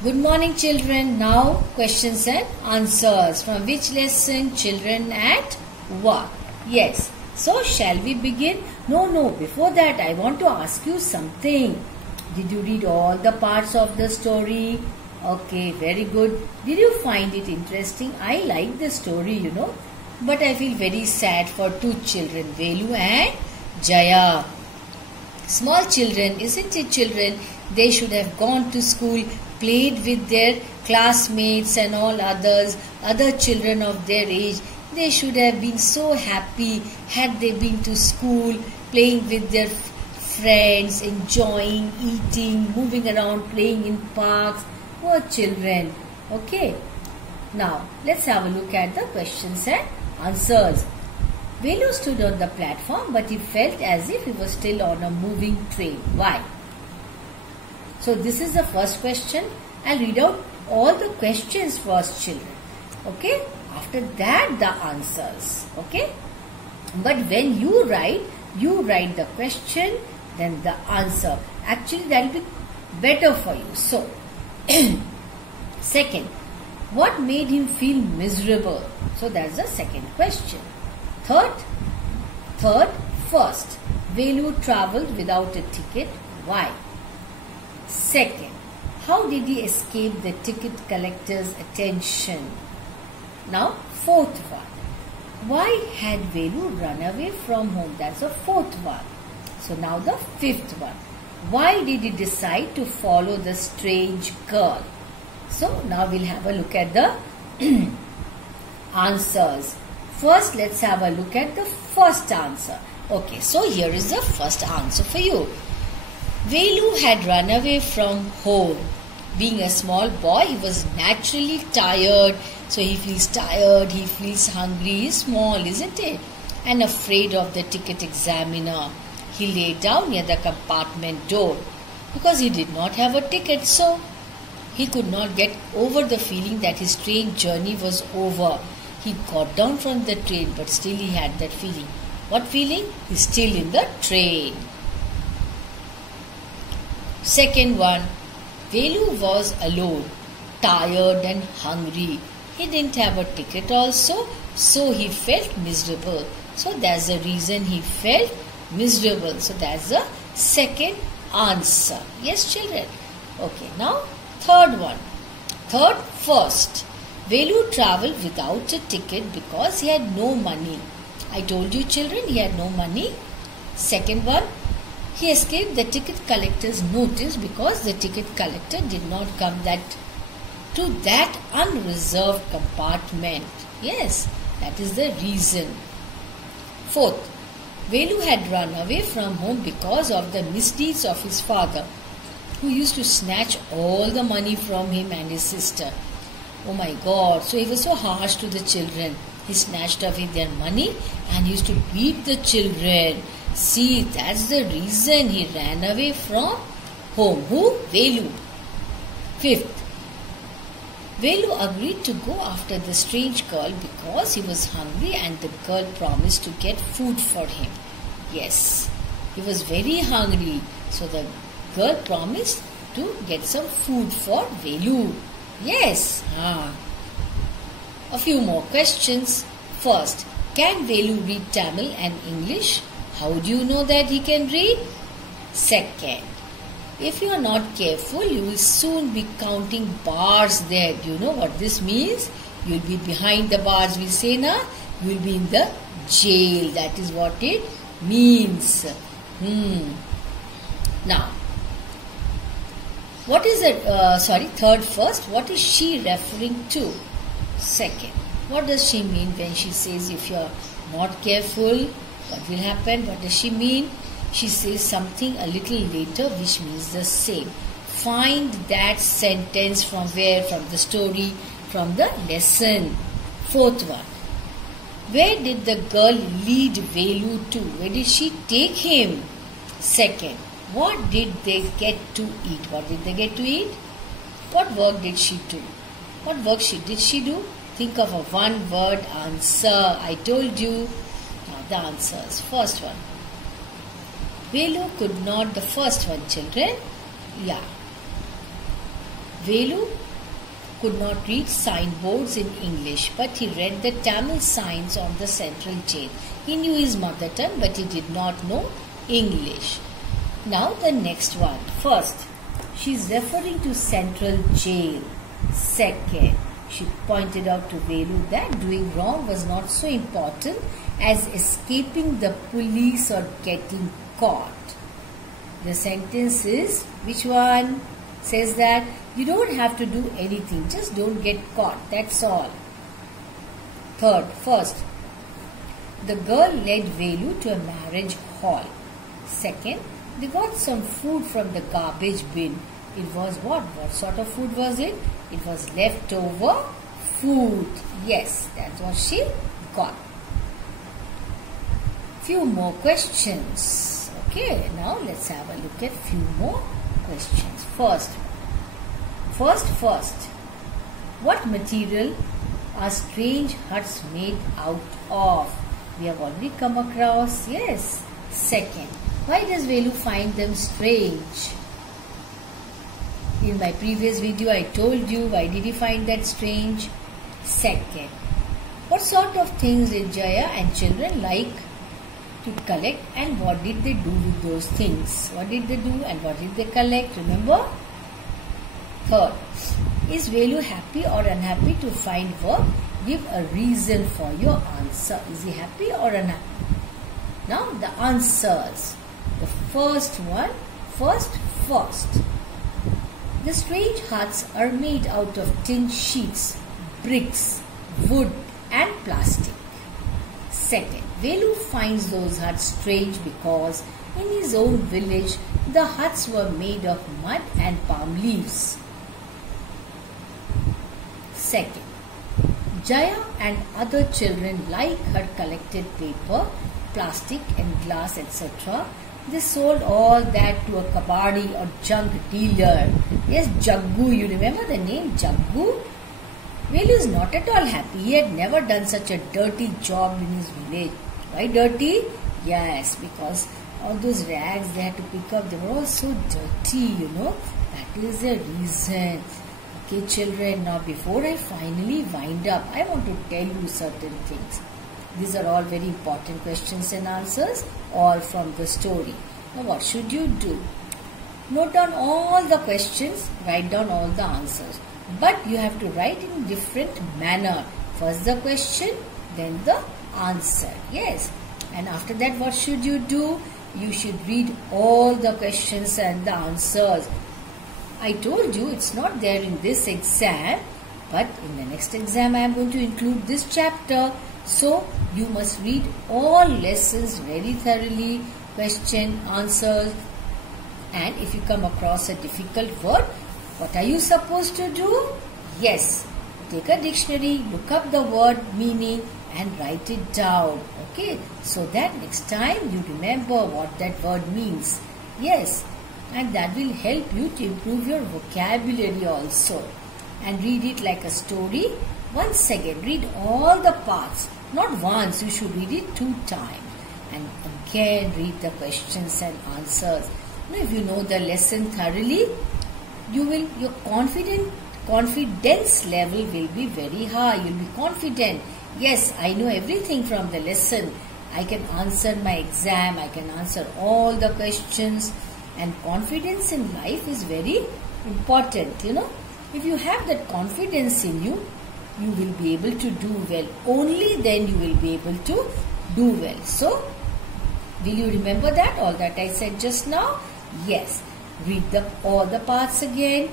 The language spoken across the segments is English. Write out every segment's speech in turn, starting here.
Good morning, children. Now questions and answers. From which lesson? Children at work. Yes. So shall we begin? No. Before that, I want to ask you something. Did you read all the parts of the story? Okay, very good. Did you find it interesting? I like the story, But I feel very sad for two children, Velu and Jaya. Small children, isn't it, children? They should have gone to school, played with their classmates and all other children of their age. They should have been so happy had they been to school, playing with their friends, enjoying, eating, moving around, playing in parks. Poor children. Okay. Now, let's have a look at the questions and answers. Velu stood on the platform, but he felt as if he was still on a moving train. Why? So this is the first question. I'll read out all the questions first, children. Okay? After that, the answers. Okay? But when you write the question, then the answer. Actually, that will be better for you. So, second, what made him feel miserable? So that's the second question. First, Velu travelled without a ticket. Why? Second, how did he escape the ticket collector's attention? Now, fourth one, why had Velu run away from home? That's the fourth one. So now the fifth one, why did he decide to follow the strange girl? So now we'll have a look at the answers. First, let's have a look at the first answer. Okay, so here is the first answer for you. Velu had run away from home. Being a small boy, he was naturally tired. So he feels tired, he feels hungry, he's small, isn't it? And afraid of the ticket examiner. He lay down near the compartment door because he did not have a ticket, so he could not get over the feeling that his train journey was over. He got down from the train, but still he had that feeling. What feeling? He's still in the train. Second one, Velu was alone, tired and hungry. He didn't have a ticket also, so he felt miserable. So that's the reason he felt miserable. So that's the second answer. Yes, children? Okay, now third one. First, Velu travelled without a ticket because he had no money. I told you, children, he had no money. Second one, he escaped the ticket collector's notice because the ticket collector did not come to that unreserved compartment. Yes, that is the reason. Fourth, Velu had run away from home because of the misdeeds of his father, who used to snatch all the money from him and his sister. Oh my God, so he was so harsh to the children. He snatched away their money and used to beat the children. See, that's the reason he ran away from home. Who? Velu. Fifth, Velu agreed to go after the strange girl because he was hungry and the girl promised to get food for him. Yes, he was very hungry. So the girl promised to get some food for Velu. Yes. A few more questions. First, can Velu read Tamil and English? How do you know that he can read? Second, if you are not careful, you will soon be counting bars there. Do you know what this means? You will be behind the bars, we say now. You will be in the jail. That is what it means. Now, what is it? Third first. What is she referring to? Second, what does she mean when she says if you are not careful, what will happen? What does she mean? She says something a little later which means the same. Find that sentence from where? From the story, from the lesson. Fourth one. Where did the girl lead Velu to? Where did she take him? Second, what did they get to eat? What did they get to eat? What work did she do? What work did she do? Think of a one-word answer. I told you. Now the answers. First one. Velu could not. The first one, children. Yeah. Velu could not read signboards in English, but he read the Tamil signs on the central jail. He knew his mother tongue, but he did not know English. Now the next one. First, she is referring to central jail. Second, she pointed out to Velu that doing wrong was not so important as escaping the police or getting caught. The sentence is, which one? Says that you don't have to do anything, just don't get caught, that's all. Third, first, the girl led Velu to a marriage hall. Second, they got some food from the garbage bin. It was what? What sort of food was it? It was leftover food. Yes, that's what she got. Few more questions. Okay, now let's have a look at few more questions. First, what material are strange huts made out of? We have already come across. Yes. Second, why does Velu find them strange? In my previous video, I told you why did he find that strange. Second, what sort of things did Jaya and children like to collect, and what did they do with those things? What did they do and what did they collect? Remember? Third, is Velu happy or unhappy to find work? Give a reason for your answer. Is he happy or unhappy? Now the answers. The first one, first. The strange huts are made out of tin sheets, bricks, wood and plastic. Second, Velu finds those huts strange because in his own village the huts were made of mud and palm leaves. Second, Jaya and other children like her collected paper, plastic and glass, etc. They sold all that to a kabadi or junk dealer. Yes, Jaggu. You remember the name Jaggu? Velu is not at all happy. He had never done such a dirty job in his village. Why dirty? Yes, because all those rags they had to pick up, they were all so dirty, you know. That is the reason. Okay, children, now before I finally wind up, I want to tell you certain things. These are all very important questions and answers, all from the story. Now what should you do? Note down all the questions, write down all the answers. But you have to write in different manner. First the question, then the answer. Yes. And after that what should you do? You should read all the questions and the answers. I told you it's not there in this exam, but in the next exam I am going to include this chapter. So you must read all lessons very thoroughly, question, answers, and if you come across a difficult word, what are you supposed to do? Yes, take a dictionary, look up the word meaning and write it down. Okay, so that next time you remember what that word means. Yes, and that will help you to improve your vocabulary also. And read it like a story. Once again, read all the parts. Not once, you should read it 2 times. And again, read the questions and answers. Now, if you know the lesson thoroughly, your confidence level will be very high. You will be confident. Yes, I know everything from the lesson. I can answer my exam. I can answer all the questions. And confidence in life is very important, you know. If you have that confidence in you, you will be able to do well. Only then you will be able to do well. So, will you remember that? All that I said just now? Yes. Read all the parts again.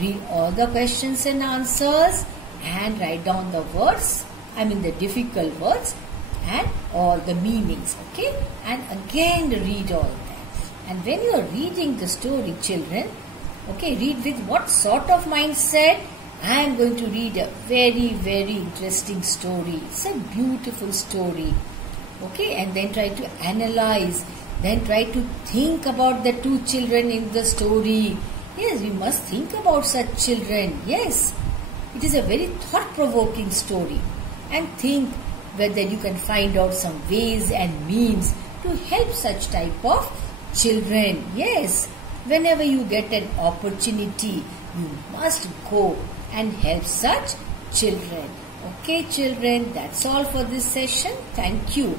Read all the questions and answers. And write down the words. I mean the difficult words. And all the meanings. Okay? And again read all that. And when you are reading the story, children, okay, read with what sort of mindset? I am going to read a very, very interesting story. It's a beautiful story. Okay, and then try to analyze. Then try to think about the 2 children in the story. Yes, we must think about such children. Yes, it is a very thought-provoking story. And think whether you can find out some ways and means to help such type of children. Yes, whenever you get an opportunity, You must go and help such children. Okay, children, that's all for this session. Thank you.